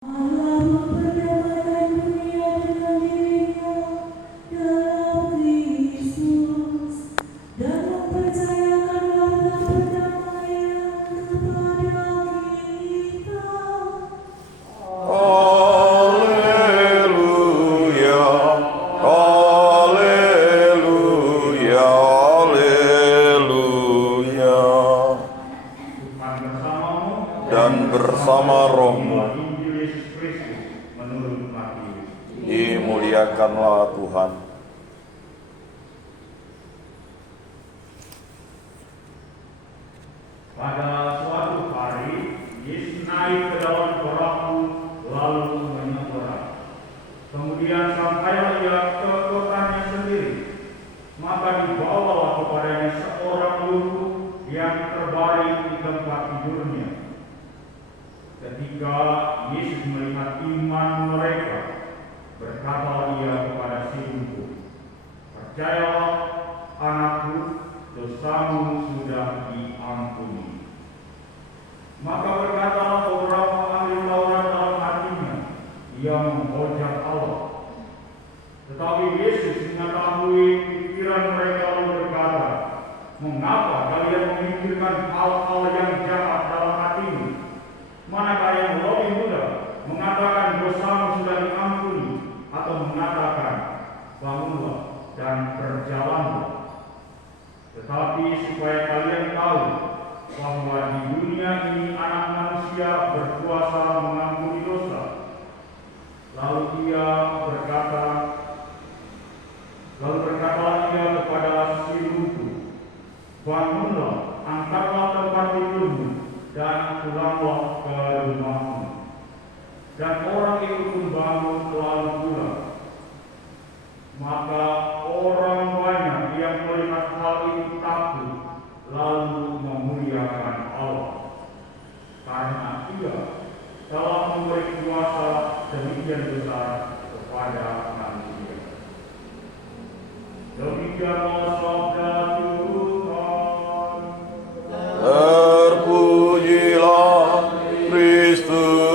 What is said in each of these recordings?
Allah memperdayakan dunia dengan dirinya dalam Kristus dan mempercayakan warta perdamaian kepada kita. Haleluya, haleluya, haleluya. Dan bersama rohmu dimuliakanlah Tuhan. Pada suatu hari, Yesus naik ke dalam perahu lalu menyeberang. Kemudian sampailah ia ke kotanya sendiri. Maka dibawalah kepadanya seorang lumpuh yang terbaring di tempat tidurnya. Ketika Yesus melihat iman mereka, berkatalah ia kepada si lumpuh, "Percayalah, anakku, dosamu sudah diampuni." Maka berkatalah beberapa ahli Taurat dalam hatinya, "Ia menghujat Allah." Tetapi Yesus mengetahui pikiran mereka lalu berkata, "Mengapa kalian memikirkan hal-hal yang jahat dalam hatimu? Manakah yang lebih mudah, mengatakan dosamu sudah diampuni, atau mengatakan bangunlah dan berjalanlah? Tetapi supaya kalian tahu bahwa di dunia ini Anak Manusia berkuasa mengampuni dosa." Lalu berkatalah ia kepada si lumpuh, "Bangunlah, angkatlah tempat tidurmu, dan pulanglah ke rumahmu." Dan orang itu pun bangun lalu pulang. Maka orang banyak yang melihat hal itu takut, lalu memuliakan Allah, karena Ia telah memberi kuasa demikian besar kepada manusia. Demikianlah sabda Tuhan. Terpujilah Kristus.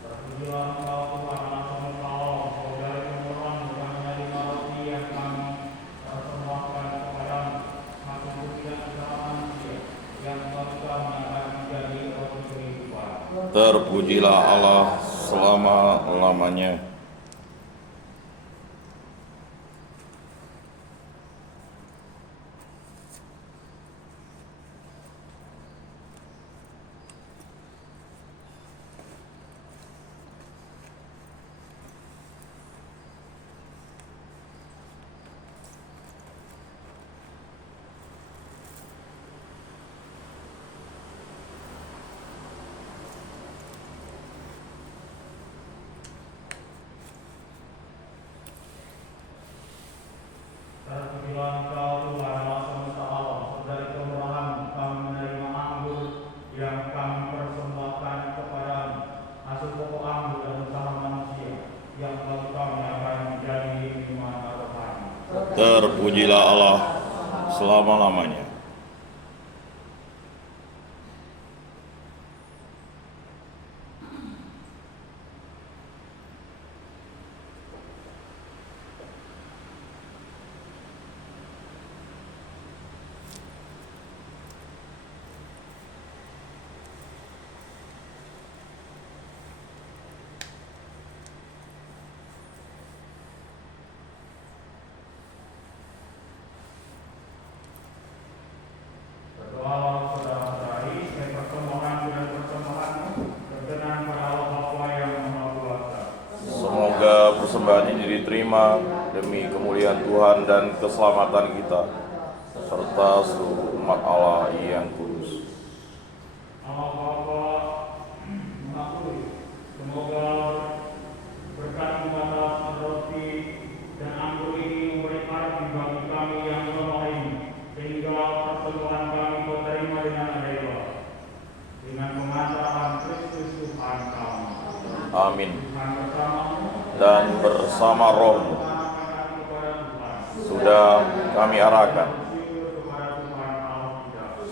Terpujilah Engkau Tuhan Allah semesta alam, saudara pemohon dengan menerima roti yang kami persembahkan kepadamu, masuk tidak segala manusia yang bagi kami akan menjadi roti kehidupan. Terpujilah Allah selama-lamanya. Terpujilah Engkau Tuhan Allah semesta alam, saudara kemurahan kami menerima anggur yang kami persembahkan kepadamu, hasil pokok anggur dan usaha manusia yang bagi kami akan menjadi minuman rohani. Terpujilah Allah selama-lamanya. persembahan ini diterima demi kemuliaan Tuhan dan keselamatan kita, serta seluruh umat Allah yang kudus. Allah Bapa mengakui, semoga berkat atas roti dan anggur ini memberi arti bagi kami yang lemah ini, sehingga persembahan kami diterima dengan rela, dengan pengantaran Kristus Tuhan kami. Amin. Tuhan bersamamu Dan bersama rohmu sudah kami arahkan,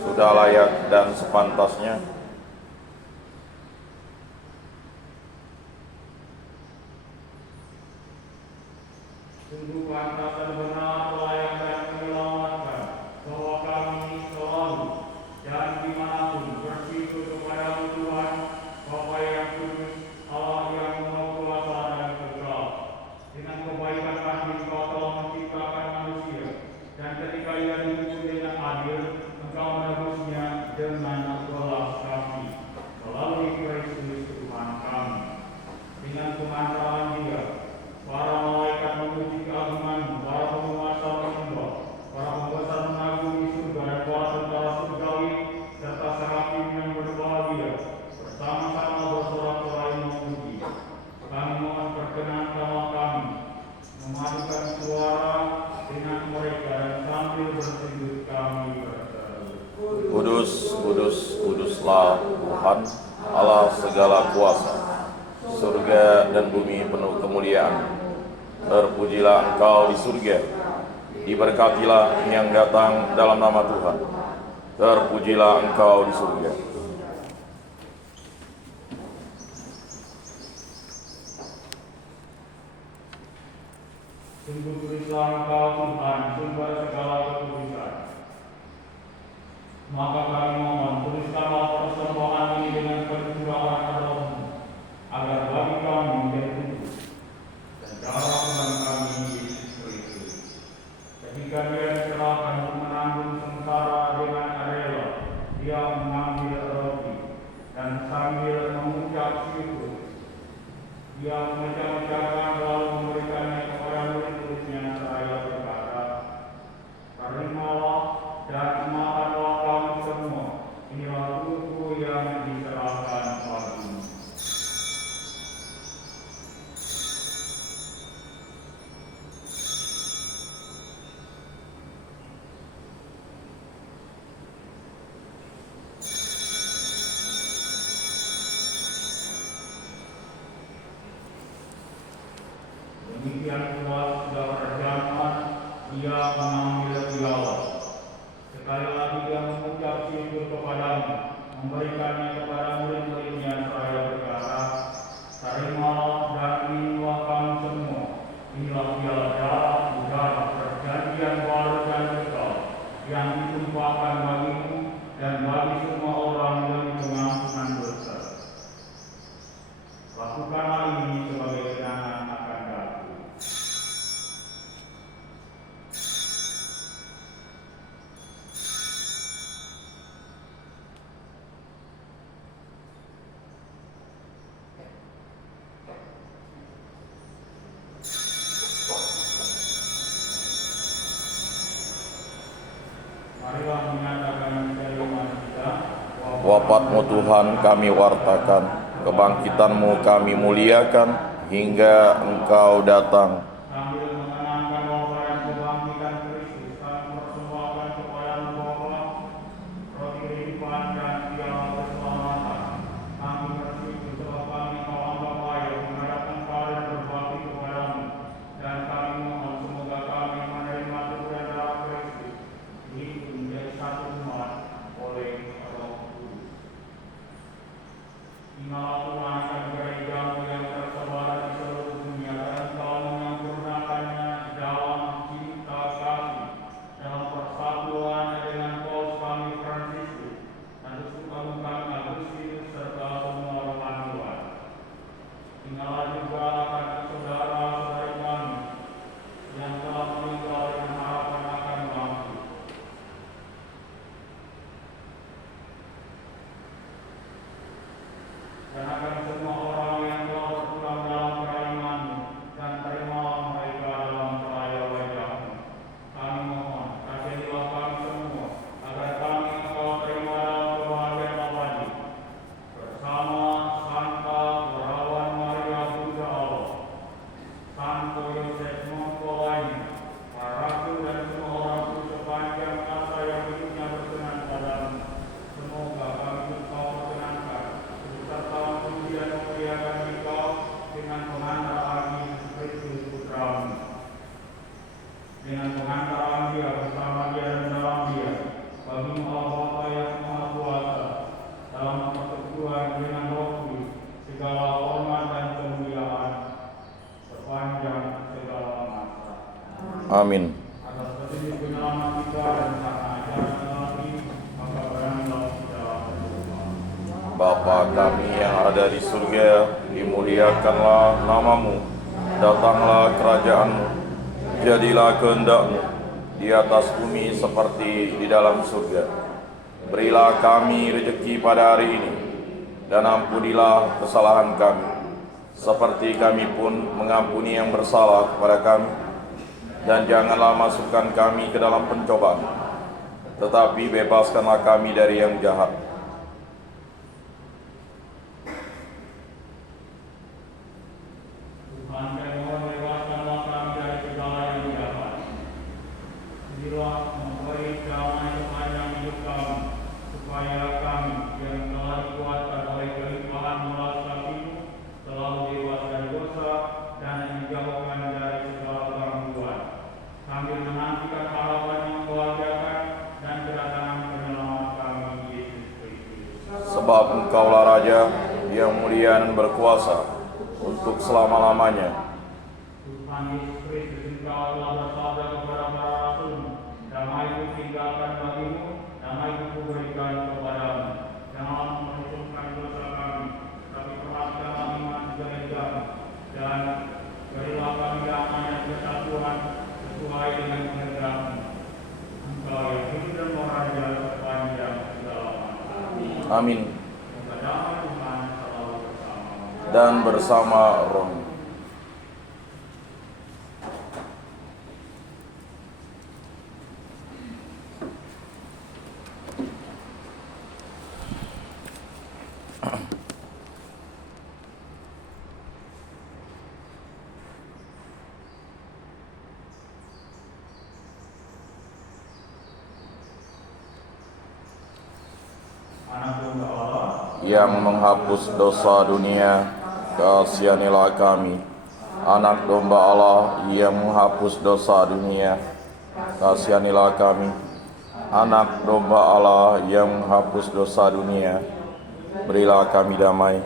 sudah layak dan sepantasnya sungguh pantas dan benar, layak dan menyelamatkan, bahwa kami selalu dan dimanapun bersyukur kepada Tuhan, Bapa yang kudus, Allah yang maha kuasa dan kekal. Dengan kebaikan hati Engkau telah menciptakan manusia, dan ketika ia dihukum dengan adil, Engkau menebusnya dengan belas kasih melalui Kristus Tuhan kami. Dengan pengantaran Dia, para malaikat memuji keagungan-Mu, para penguasa menyembah, para pembesar mengagumi surga dan para tentara surgawi, serta serafim yang berbahagia, bersama-sama bersorak-sorai memuji. Kami mohon perkenankanlah kami memadukan suara dengan mereka dan sambil bersujud kami berseru. kudus, kudus, kuduslah Tuhan Allah segala kuasa. Surga dan bumi penuh kemuliaan. Terpujilah Engkau di surga, diberkatilah yang datang dalam nama Tuhan. Terpujilah Engkau di surga. Sungguh kuduslah Engkau Tuhan, sumber segala kekudusan. Maka kami mohon, tuliskanlah persembahan ini dengan pencurahan roh-Mu, agar bagi kami menjadi kudus dan darah Tuhan kami Yesus Kristus. Ketika Dia diserahkan untuk menanggung sengsara dengan rela, Dia mengambil roti dan sambil mengucap syukur, Dia memecah-mecahkan lalu memberikannya kepada murid-muridnya seraya berkata, "Terimalah dan makanlah kamu semua, inilah tubuhku yang diserahkan bagimu." Demikian pula sudah berjamaah, Ia mengambil piala. Sekali lagi Dia mengucap syukur kepadamu, memberikannya kepada murid-muridnya seraya berkata, "Terimalah dan minumlah kamu semua, inilah piala darah perjanjian baru dan kekal, yang ditumpahkan bagimu dan bagi semua orang demi pengampunan dosa. Lakukanlah ini sebagai kenangan akan Aku." Marilah menyatakan firman kita, Wafatmu Tuhan kami wartakan, kebangkitanmu kami muliakan, hingga Engkau datang. sambil mengenangkan wafat dan kebangkitan Kristus, kami persembahkan kepada-Mu Bapa roti kehidupan dan piala keselamatan. Kami bersyukur sebab kami Kau anggap layak menghadap Engkau dan berbakti kepada-Mu, dan kami mohon semoga kami menerima tubuh dan darah Kristus, hidup menjadi satu umat oleh Roh Kudus. Inilah Tuhan akan gereja-Mu yang tersebar di seluruh dunia, dan Engkau mengampuni Yosef mempelainya, para ratu dan semua orang itu sepanjang masa yang hidupnya berkenan padamu. Semoga kami Engkau perkenankan, beserta puji dan memuliakan Engkau dengan pengantar angin Kristus Putramu. Dengan pengantaran Dia bersama Dia dan dalam Dia, bagi Allah Bapa yang Maha Kuasa, dalam persekutuan dengan Roh Kudus, segala hormat dan kemuliaan sepanjang segala masa. Amin. Atas petunjuk penyelamat kita dan karena ajaran lagi, maka beranilah kita berdoa. Bapa kami yang ada di surga, dimuliakanlah namamu, datanglah kerajaanmu, jadilah kehendak-Mu di atas bumi seperti di dalam surga. Berilah kami rezeki pada hari ini, dan ampunilah kesalahan kami, seperti kami pun mengampuni yang bersalah kepada kami. Dan janganlah masukkan kami ke dalam pencobaan, tetapi bebaskanlah kami dari yang jahat. Tuhan, kami mohon bebaskanlah kami dari segala yang jahat. Berilah memberi damai sepanjang hidup kami, supaya kami yang telah dikuatkan oleh kelimpahan belas kasih-Mu selalu bebas dari dosa dan dijauhkan dari segala gangguan, sambil menantikan harapan yang membahagiakan dan kedatangan penyelamat kami Yesus Kristus. Sebab Engkaulah Raja yang mulia dan berkuasa untuk selama-lamanya. Tuhan Yesus Kristus, Engkau telah bersabda kepada para rasul-Mu, damai-Ku tinggalkan bagimu, damai-Ku kuberikan kepadamu. Janganlah memperhitungkan dosa kami, tapi perhatikanlah iman gereja-Mu, dan berilah kami damai dan kesatuan sesuai dengan kehendak-Mu. Engkau yang hidup dan meraja sepanjang segala masa. Amin. Semoga damai Tuhan selalu bersama. Dan bersama roh. Anak domba Allah, Yang menghapus dosa dunia, kasihanilah kami. Anak domba Allah yang menghapus dosa dunia, kasihanilah kami. Anak domba Allah yang menghapus dosa dunia, berilah kami damai.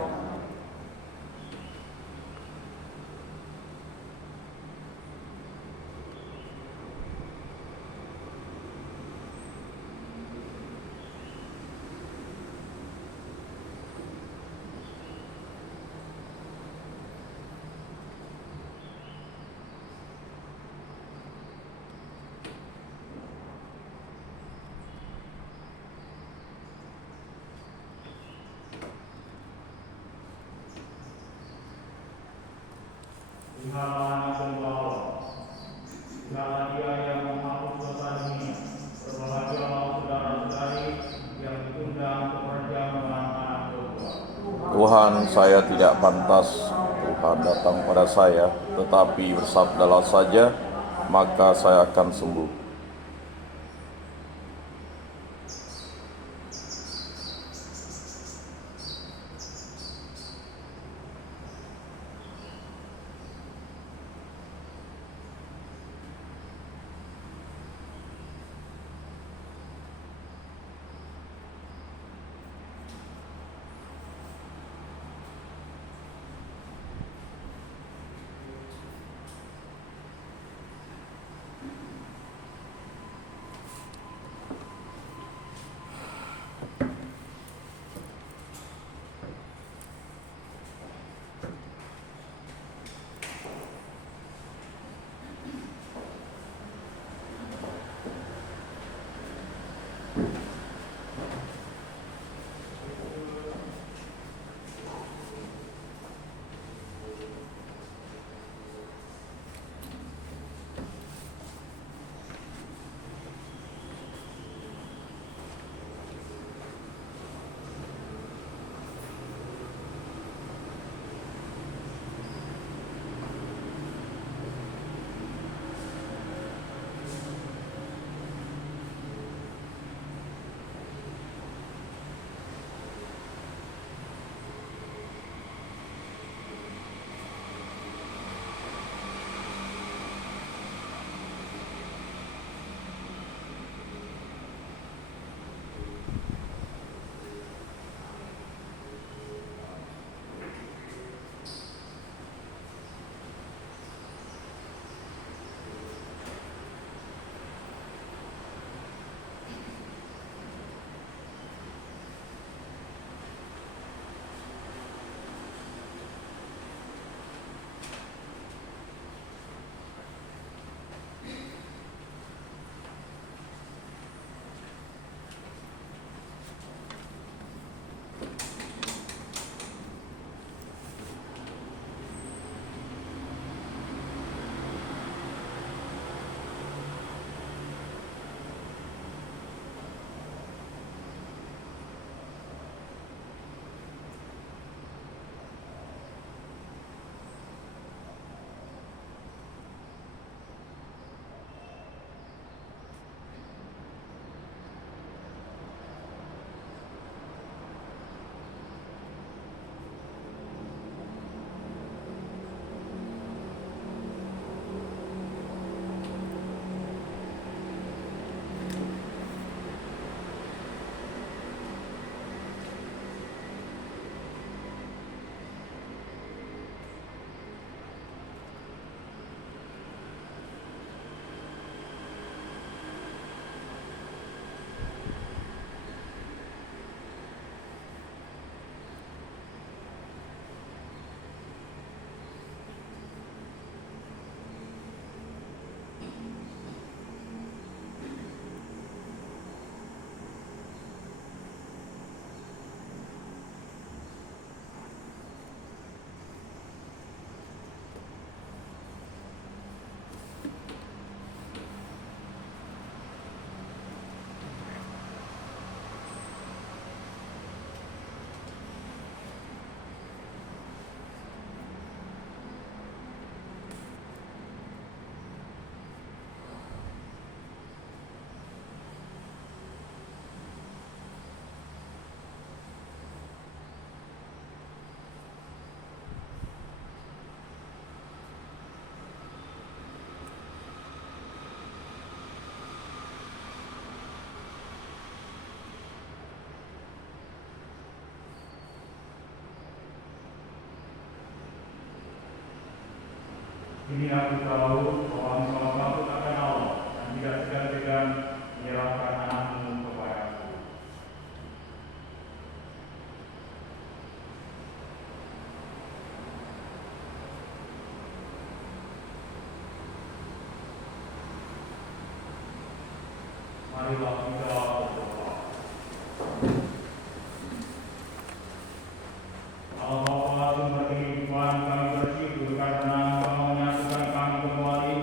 Lihatlah anak domba Allah, lihatlah Dia yang menghapus dosa dunia. Berbahagialah saudara-saudari yang diundang ke perjamuan anak domba. Tuhan, saya tidak pantas Tuhan datang pada saya, tetapi bersabdalah saja, maka saya akan sembuh. Kini aku tahu bahwa engkau takut akan Allah dan tidak segan-segan menyerahkan anakmu kepadaku. Marilah kita berdoa. Allah Bapa sumber kehidupan, kami bersyukur karena Engkau menyatukan kami kembali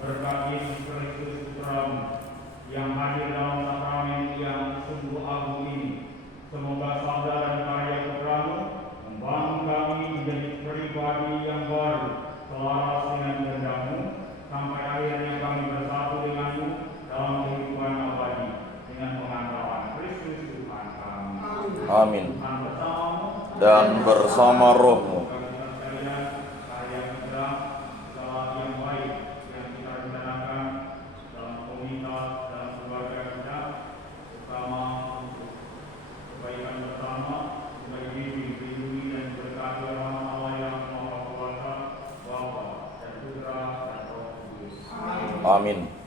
berkat Yesus Kristus Putra-Mu yang hadir dalam sakramen yang sungguh agung ini. Semoga sabda dan karya Putra-Mu membangun kami menjadi pribadi yang baru selaras dengan kehendak-Mu sampai akhirnya kami bersatu dengan-Mu dalam kehidupan abadi dengan pengantauan Kristus Tuhan kami. Amin. Tuhan bersamamu Dan bersama rohmu. Amin.